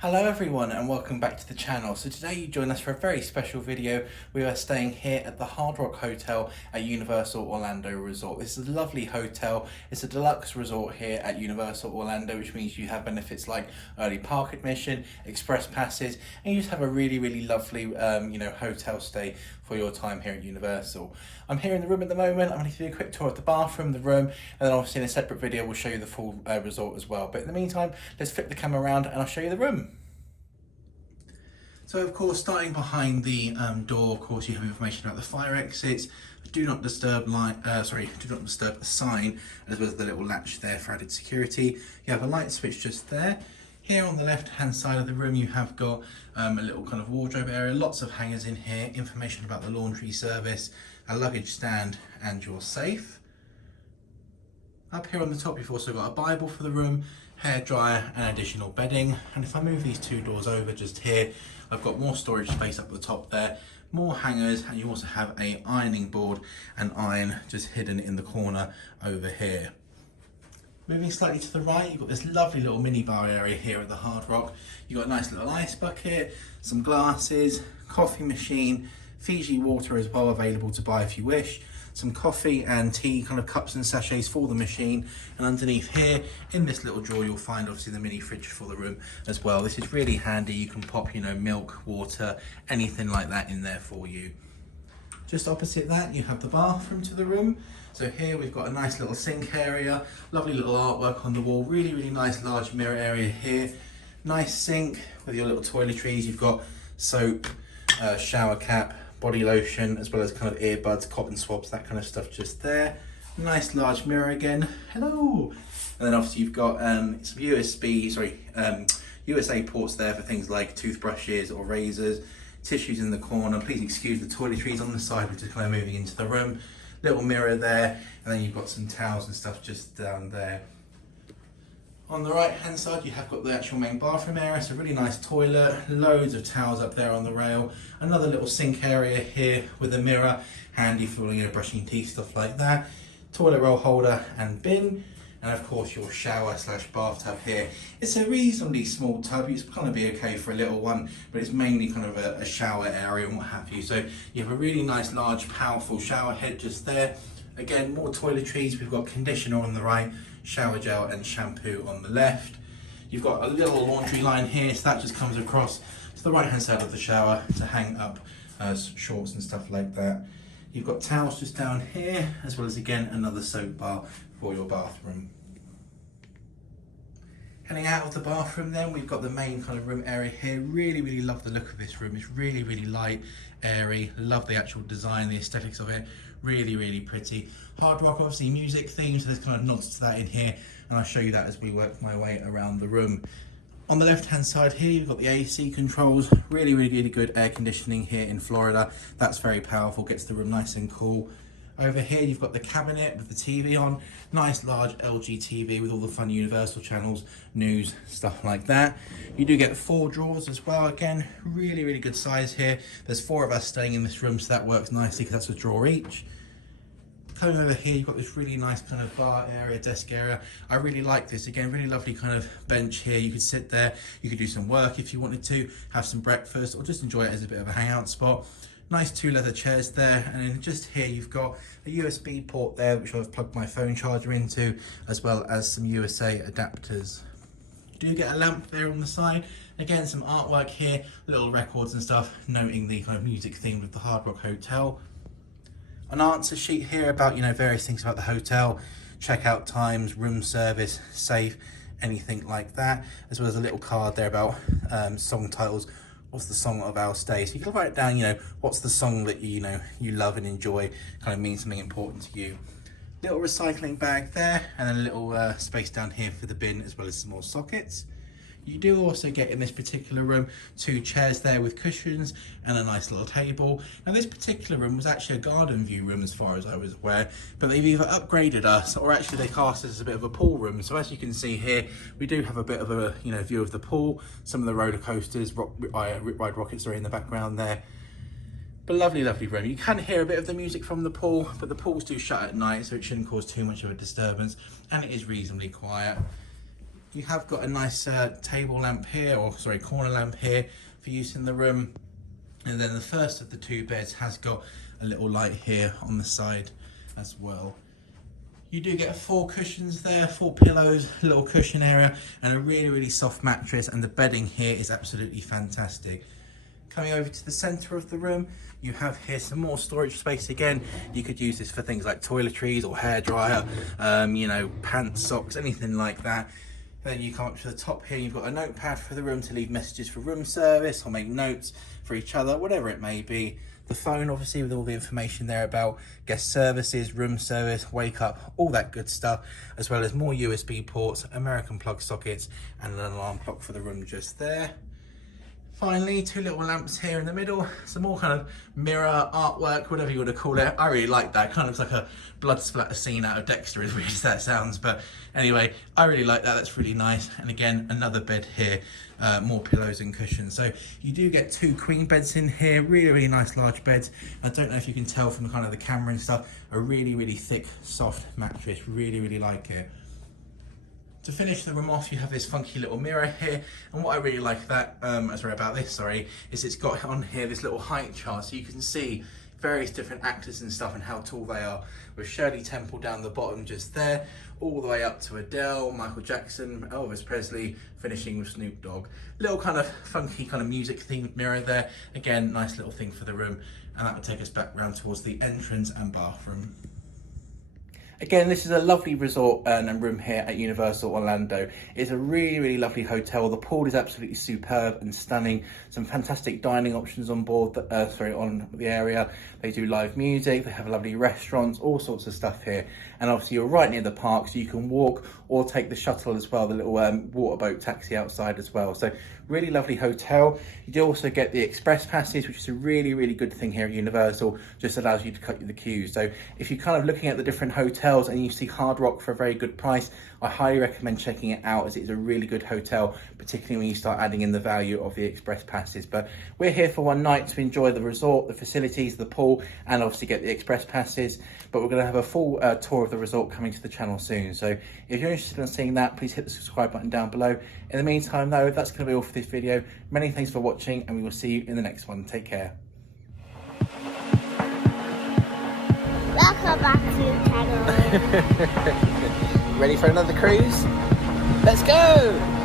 Hello everyone and welcome back to the channel. So today you join us for a very special video. We are staying here at the Hard Rock Hotel at Universal Orlando Resort. This is a lovely hotel. It's a deluxe resort here at Universal Orlando, which means you have benefits like early park admission, express passes, and you just have a really lovely hotel stay for your time here at Universal. I'm here in the room at the moment. I'm going to give you a quick tour of the bathroom, the room, and then obviously in a separate video we'll show you the full resort as well. But in the meantime, let's flip the camera around and I'll show you the room. So of course, starting behind the door, of course, you have information about the fire exits, do not disturb sign, as well as the little latch there for added security. You have a light switch just there. Here on the left hand side of the room, you have got a little kind of wardrobe area, lots of hangers in here, information about the laundry service, a luggage stand and your safe. Up here on the top, you've also got a Bible for the room, hairdryer and additional bedding. And if I move these two doors over just here, I've got more storage space up the top there, more hangers, and you also have a ironing board and iron just hidden in the corner over here. Moving slightly to the right, you've got this lovely little mini bar area here at the Hard Rock. You've got a nice little ice bucket, some glasses, coffee machine, Fiji water as well available to buy if you wish, some coffee and tea kind of cups and sachets for the machine, and underneath here in this little drawer you'll find obviously the mini fridge for the room as well. This is really handy. You can pop milk, water, anything like that in there for you. Just opposite that you have the bathroom to the room. So here we've got a nice little sink area, lovely little artwork on the wall, really nice large mirror area here, nice sink with your little toiletries. You've got soap, shower cap, body lotion, as well as kind of earbuds, cotton swabs, that kind of stuff just there. Nice large mirror again. Hello. And then obviously you've got some USA ports there for things like toothbrushes or razors, tissues in the corner. Please excuse the toiletries on the side, which is kind of moving into the room. Little mirror there, and then you've got some towels and stuff just down there. On the right hand side you have got the actual main bathroom area, so really nice toilet, loads of towels up there on the rail, another little sink area here with a mirror, handy for brushing teeth, stuff like that, toilet roll holder and bin, and of course your shower / bathtub here. It's a reasonably small tub. It's going to be okay for a little one, but it's mainly kind of a shower area and what have you. So you have a really nice large powerful shower head just there. Again, more toiletries. We've got conditioner on the right, shower gel and shampoo on the left. You've got a little laundry line here, so that just comes across to the right hand side of the shower to hang up shorts and stuff like that. You've got towels just down here, as well as again another soap bar for your bathroom. Heading out of the bathroom then, we've got the main kind of room area here. Really love the look of this room. It's really light, airy. Love the actual design, the aesthetics of it. Really pretty. Hard Rock, obviously music theme, so there's kind of nods to that in here, and I'll show you that as we work my way around the room. On the left hand side here, you've got the AC controls. Really good air conditioning here in Florida. That's very powerful, gets the room nice and cool. Over here you've got the cabinet with the TV on, nice large LG TV with all the fun Universal channels, news, stuff like that. You do get 4 drawers as well. Again, really good size here. There's 4 of us staying in this room, so that works nicely because that's a drawer each. Coming over here, you've got this really nice kind of bar area, desk area. I really like this. Again, really lovely kind of bench here. You could sit there, you could do some work if you wanted to, have some breakfast, or just enjoy it as a bit of a hangout spot. Nice 2 leather chairs there, and then just here you've got a USB port there, which I've plugged my phone charger into, as well as some USA adapters. You do get a lamp there on the side. Again, some artwork here, little records and stuff, noting the kind of music theme of the Hard Rock Hotel. An answer sheet here about various things about the hotel, checkout times, room service, safe, anything like that, as well as a little card there about song titles. What's the song of our stay? So you can write down, what's the song that you love and enjoy, kind of means something important to you. Little recycling bag there, and then a little space down here for the bin, as well as some more sockets. You do also get in this particular room 2 chairs there with cushions and a nice little table. Now this particular room was actually a garden view room as far as I was aware, but they've either upgraded us or actually they cast us as a bit of a pool room. So as you can see here, we do have a bit of a view of the pool, some of the roller coasters, ride rockets are in the background there. But lovely room. You can hear a bit of the music from the pool, but the pools do shut at night, so it shouldn't cause too much of a disturbance, and it is reasonably quiet. You have got a nice table lamp here, or sorry, corner lamp here for use in the room. And then the first of the two beds has got a little light here on the side as well. You do get 4 cushions there, 4 pillows, a little cushion area, and a really, really soft mattress, and the bedding here is absolutely fantastic. Coming over to the centre of the room, you have here some more storage space again. You could use this for things like toiletries or hairdryer, you know, pants, socks, anything like that. Then you come up to the top here, you've got a notepad for the room to leave messages for room service or make notes for each other, whatever it may be. The phone, obviously, with all the information there about guest services, room service, wake up, all that good stuff, as well as more USB ports, American plug sockets, and an alarm clock for the room just there. Finally, 2 little lamps here in the middle, some more kind of mirror artwork, whatever you want to call it. I really like that. It kind of looks like a blood splatter scene out of Dexter, as weird as that sounds. But anyway, I really like that. That's really nice. And again, another bed here, more pillows and cushions. So you do get 2 queen beds in here, really, really nice large beds. I don't know if you can tell from kind of the camera and stuff, a really, really thick, soft mattress. Really, really like it. To finish the room off, you have this funky little mirror here, and what I really like is it's got on here this little height chart, so you can see various different actors and stuff and how tall they are, with Shirley Temple down the bottom just there, all the way up to Adele, Michael Jackson, Elvis Presley, finishing with Snoop Dogg. Little kind of funky kind of music themed mirror there. Again, nice little thing for the room, and that will take us back round towards the entrance and bathroom. Again, this is a lovely resort and room here at Universal Orlando. It's a really, really lovely hotel. The pool is absolutely superb and stunning. Some fantastic dining options on board, on the area. They do live music, they have lovely restaurants, all sorts of stuff here. And obviously you're right near the park, so you can walk or take the shuttle as well, the little water boat taxi outside as well. So really lovely hotel. You do also get the express passes, which is a really, really good thing here at Universal. Just allows you to cut the queues. So if you're kind of looking at the different hotels and you see Hard Rock for a very good price, I highly recommend checking it out, as it is a really good hotel, particularly when you start adding in the value of the express passes. But we're here for one night to enjoy the resort, the facilities, the pool, and obviously get the express passes. But we're going to have a full tour of the resort coming to the channel soon. So if you're interested in seeing that, please hit the subscribe button down below. In the meantime, though, that's going to be all for this video. Many thanks for watching, and we will see you in the next one. Take care. Welcome back to the channel. Ready for another cruise? Let's go!